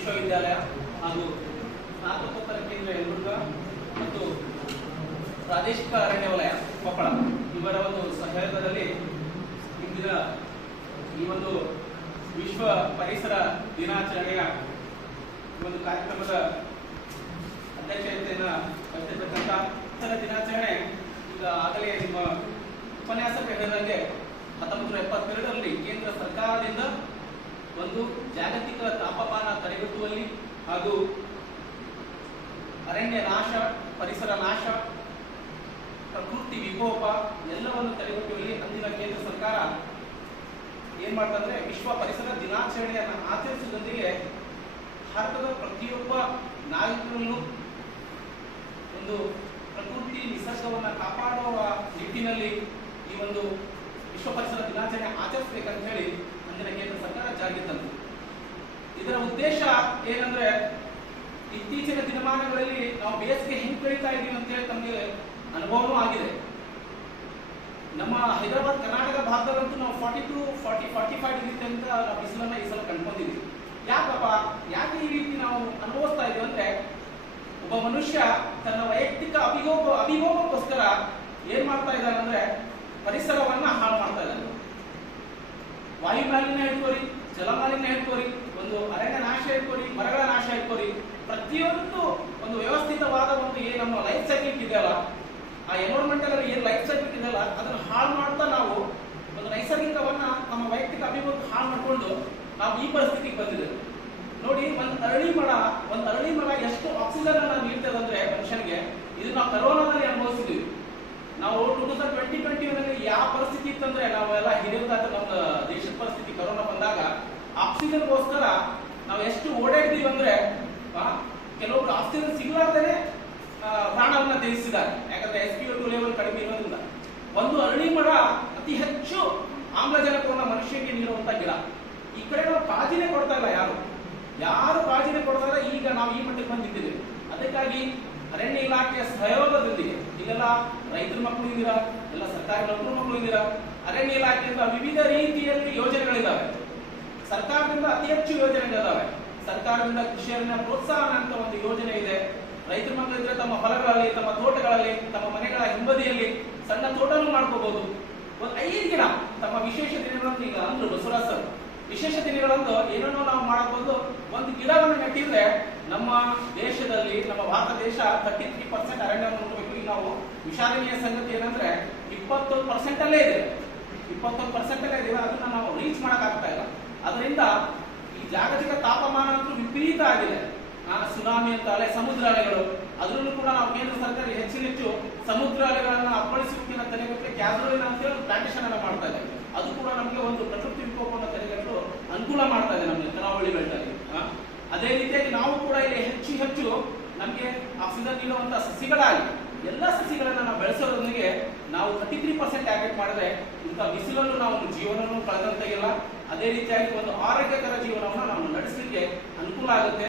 ವಿಶ್ವವಿದ್ಯಾಲಯ ಹಾಗೂ ಸ್ನಾತಕೋತ್ತರ ಕೇಂದ್ರ ಯಲಬುರ್ಗಾ ಮತ್ತು ಪ್ರಾದೇಶಿಕ ಅರಣ್ಯ ವಲಯ ಕೊಪ್ಪಳ ಇವರ ಒಂದು ಸಹಯೋಗದಲ್ಲಿ ಇಂದಿನ ಈ ಒಂದು ವಿಶ್ವ ಪರಿಸರ ದಿನಾಚರಣೆಯ ಒಂದು ಕಾರ್ಯಕ್ರಮದ ಅಧ್ಯಕ್ಷತೆಯನ್ನು ವಹಿಸಿರ್ತಕ್ಕಂಥ ಪರಿಸರ ದಿನಾಚರಣೆ ಈಗ ಆಗಲೇ ನಿಮ್ಮ ಉಪನ್ಯಾಸಕ್ಕೆ ಹೇಳಿದಂಗೆ 1972ರಲ್ಲಿ ಕೇಂದ್ರ ಸರ್ಕಾರದಿಂದ ಒಂದು ಜಾಗತಿಕ ತಾಪಮಾನ ತಡೆಗಟ್ಟುವಲ್ಲಿ ಹಾಗೂ ಅರಣ್ಯ ನಾಶ, ಪರಿಸರ ನಾಶ, ಪ್ರಕೃತಿ ವಿಕೋಪ ಎಲ್ಲವನ್ನು ತಡೆಗಟ್ಟುವಲ್ಲಿ ಅಂದಿನ ಕೇಂದ್ರ ಸರ್ಕಾರ ಏನ್ ಮಾಡ್ತಂದ್ರೆ ವಿಶ್ವ ಪರಿಸರ ದಿನಾಚರಣೆಯನ್ನು ಆಚರಿಸುವುದರೊಂದಿಗೆ ಭಾರತದ ಪ್ರತಿಯೊಬ್ಬ ನಾಗರಿಕರನ್ನು ಒಂದು ಪ್ರಕೃತಿ ನಿಸರ್ಗವನ್ನು ಕಾಪಾಡುವ ನಿಟ್ಟಿನಲ್ಲಿ ಈ ಒಂದು ವಿಶ್ವ ಪರಿಸರ ದಿನಾಚರಣೆ ಆಚರಿಸಬೇಕಂತ ಹೇಳಿ ಅಂದಿನ ಕೇಂದ್ರ ಸರ್ಕಾರ ಜಾರಿಗೆ ತಂತು. ಇದರ ಉದ್ದೇಶ ಏನಂದ್ರೆ ಇತ್ತೀಚಿನ ದಿನಮಾನಗಳಲ್ಲಿ ನಾವು ಬೇಸಿಗೆ ಹೆಂಗ್ ಕಳೀತಾ ಇದೀವಿ ಅಂತ ಹೇಳಿ ತಮಗೆ ಅನುಭವನೂ ಆಗಿದೆ. ನಮ್ಮ ಹೈದರಾಬಾದ್ ಕರ್ನಾಟಕ ಭಾಗದಲ್ಲಂತೂ ನಾವು 42-45 ಡಿಗ್ರಿ ತನಕ ನಾವು ಬಿಸಿಲನ್ನ ಈ ಸಲ ಕಂಡುಕೊಂಡಿದ್ದೀವಿ. ಯಾಕೆ ಈ ರೀತಿ ನಾವು ಅನುಭವಿಸ್ತಾ ಇದೀವಿ ಅಂದ್ರೆ ಒಬ್ಬ ಮನುಷ್ಯ ತನ್ನ ವೈಯಕ್ತಿಕ ಅಭಿಯೋಗಕ್ಕೋಸ್ಕರ ಏನ್ ಮಾಡ್ತಾ ಇದ್ದಾನೆ ಅಂದ್ರೆ ಪರಿಸರವನ್ನ ಹಾಳು ಮಾಡ್ತಾ ಇದ್ದಾನೆ. ವಾಯು ಮಾಲಿನ್ಯ ಹೇಳ್ಕೋರಿ, ಜಲ ಮಾಲಿನ್ಯ ಹೇಳ್ಕೋರಿ, ಒಂದು ಅರಣ್ಯ ನಾಶ ಹೇಳ್ಕೋರಿ, ಮರಗಳ ನಾಶ ಹೇಳ್ಕೋರಿ, ಪ್ರತಿಯೊಂದು ಒಂದು ವ್ಯವಸ್ಥಿತವಾದ ಒಂದು ಏನ್ ನಮ್ಮ ಲೈಫ್ ಸೈಕ್ಲಿಕ್ ಇದೆಯಲ್ಲ, ಆ ಎನ್ವೈರನ್ಮೆಂಟಲ್ ಏನ್ ಲೈಫ್ ಸೈಕ್ಲಿಕ್ ಇದೆಯಲ್ಲ ಅದನ್ನ ಹಾಳು ಮಾಡ್ತಾ ನಾವು ಒಂದು ನೈಸರ್ಗಿಕವನ್ನ ನಮ್ಮ ವೈಯಕ್ತಿಕ ಅಭಿವೃದ್ಧಿ ಹಾಳು ಮಾಡಿಕೊಂಡು ನಾವು ಈ ಪರಿಸ್ಥಿತಿಗೆ ಬಂದಿದ್ದೇವೆ. ನೋಡಿ, ಒಂದು ಅರಳಿ ಮರ ಎಷ್ಟು ಆಕ್ಸಿಜನ್ ಅನ್ನ ನೀಡ್ತದೆ ಅಂದ್ರೆ ಮನುಷ್ಯನಿಗೆ, ಇದು ನಾವು ಕರೋನಾದಲ್ಲಿ ಅನುಭವಿಸಿದ್ವಿ. ನಾವು 2020 ಯಾವ ಪರಿಸ್ಥಿತಿ ಇತ್ತಂದ್ರೆ ನಾವೆಲ್ಲ ಹಿರಿಯದಾದ ನಮ್ಮ ದೇಶದ ಪರಿಸ್ಥಿತಿ ಕರೋನಾ ಬಂದಾಗ ಆಕ್ಸಿಜನ್ಗೋಸ್ಕರ ನಾವು ಎಷ್ಟು ಓಡಾಡಿದೀವಿ ಅಂದ್ರೆ ಕೆಲವೊಬ್ರು ಆಕ್ಸಿಜನ್ ಸಿಗಲಾರ್ದೇನೆ ಪ್ರಾಣವನ್ನ ತ್ಯಜಿಸಿದ್ದಾರೆ. ಯಾಕಂದ್ರೆ SpO2 ಲೆವೆಲ್ ಕಡಿಮೆ ಇರೋದ್ರಿಂದ. ಒಂದು ಅರಳಿ ಮರ ಅತಿ ಹೆಚ್ಚು ಆಮ್ಲಜನಕವನ್ನು ಮನುಷ್ಯನಿಗೆ ನೀಡುವಂತ ಗಿಡ. ಈ ಕಡೆ ನಾವು ಕಾಳಜಿನೇ ಕೊಡ್ತಾ ಇಲ್ಲ, ಯಾರು ಕಾಳಜಿನೇ ಕೊಡ್ತಾ ಇಲ್ಲ. ಈಗ ನಾವು ಈ ಮಟ್ಟಿಗೆ ಬಂದಿದ್ದೇವೆ. ಅದಕ್ಕಾಗಿ ಅರಣ್ಯ ಇಲಾಖೆಯ ಸಹಯೋಗದೊಂದಿಗೆ ಇಲ್ಲೆಲ್ಲ ರೈತರ ಮಕ್ಕಳು ಇದ್ದೀರಾ, ಎಲ್ಲ ಸರ್ಕಾರಿ ನೌಕರ ಮಕ್ಕಳು ಇದ್ದೀರಾ, ಅರಣ್ಯ ಇಲಾಖೆಯಿಂದ ವಿವಿಧ ರೀತಿಯಲ್ಲಿ ಯೋಜನೆಗಳಿದ್ದಾವೆ. ಸರ್ಕಾರದಿಂದ ಅತಿ ಹೆಚ್ಚು ಯೋಜನೆಗಳಿದ್ದಾವೆ. ಸರ್ಕಾರದಿಂದ ಕೃಷಿ ಅರಣ್ಯ ಪ್ರೋತ್ಸಾಹನ ಅಂತ ಒಂದು ಯೋಜನೆ ಇದೆ. ರೈತರ ಮಕ್ಕಳಿದ್ರೆ ತಮ್ಮ ಹೊಲಗಳಲ್ಲಿ, ತಮ್ಮ ತೋಟಗಳಲ್ಲಿ, ತಮ್ಮ ಮನೆಗಳ ಹಿಂಬದಿಯಲ್ಲಿ ಸಣ್ಣ ತೋಟನೂ ಮಾಡ್ಕೋಬಹುದು. ಒಂದು 5 ಗಿಡ ತಮ್ಮ ವಿಶೇಷ ದಿನಗಳನ್ನು, ಈಗ ಅಂದ್ರು ಬಸವರಾಜ್ ಸರ್, ವಿಶೇಷ ದಿನಗಳಂದು ಏನನ್ನೋ ನಾವು ಮಾಡಬಹುದು. ಒಂದು ಗಿಡವನ್ನು ನೆಟ್ಟಿದ್ರೆ ನಮ್ಮ ದೇಶದಲ್ಲಿ, ನಮ್ಮ ಭಾರತ ದೇಶ 33% ಅರಣ್ಯವನ್ನು ನೋಡಬೇಕು. ಈಗ ನಾವು ವಿಷಾದನೀಯ ಸಂಗತಿ ಏನಂದ್ರೆ 21% ಅಲ್ಲೇ ಇದೆ. 21% ಅಲ್ಲೇ ಇದೆ. ಅದನ್ನ ನಾವು ರೀಚ್ ಮಾಡಕ್ ಆಗ್ತಾ ಇಲ್ಲ. ಅದರಿಂದ ಈ ಜಾಗತಿಕ ತಾಪಮಾನ ಅಂತೂ ವಿಪರೀತ ಆಗಿದೆ. ಸುನಾಮಿ ಅಂತ ಅಲೆ, ಸಮುದ್ರ ಅಲೆಗಳು, ಅದರಲ್ಲೂ ಕೂಡ ನಾವು ಕೇಂದ್ರ ಸರ್ಕಾರ ಹೆಚ್ಚು ಸಮುದ್ರ ಅಲೆಗಳನ್ನ ಅಪ್ಪಳಿಸುವಿಕೆಯನ್ನು ತಡೆಗಟ್ಟಲು ಕ್ಯಾಸೋಲಿನ್ ಅಂತ ಹೇಳಿ ಪ್ಲಾಂಟೇಶನ್ ಅನ್ನ ಮಾಡ್ತಾ ಇದೆ. ಅದು ಕೂಡ ನಮಗೆ ಒಂದು ಪ್ರಕೃತಿ ವಿಕೋಪವನ್ನು ತಡೆಗಟ್ಟಲು ಅನುಕೂಲ ಮಾಡ್ತಾ ಇದೆ ನಮಗೆ ಕರಾವಳಿ ಬೆಟ್ಟದಲ್ಲಿ. ಅದೇ ರೀತಿಯಾಗಿ ನಾವು ಕೂಡ ಇಲ್ಲಿ ಹೆಚ್ಚು ನಮಗೆ ಆಕ್ಸಿಜನ್ ನೀಡುವಂತ ಸಸಿಗಳಾಗಿ ಎಲ್ಲ ಸಸಿಗಳನ್ನ ನಾವು ಬೆಳೆಸೋದ್ರೊಂದಿಗೆ ನಾವು 33% ಟಾರ್ಗೆಟ್ ಮಾಡಿದ್ರೆ ಇಂಥ ಬಿಸಿಲನ್ನು ನಾವು ಜೀವನವನ್ನು ಕಳೆದಂತೆ ಇಲ್ಲ. ಅದೇ ರೀತಿಯಾಗಿ ಒಂದು ಆರೋಗ್ಯಕರ ಜೀವನವನ್ನು ನಾವು ನಡೆಸಲಿಕ್ಕೆ ಅನುಕೂಲ ಆಗುತ್ತೆ.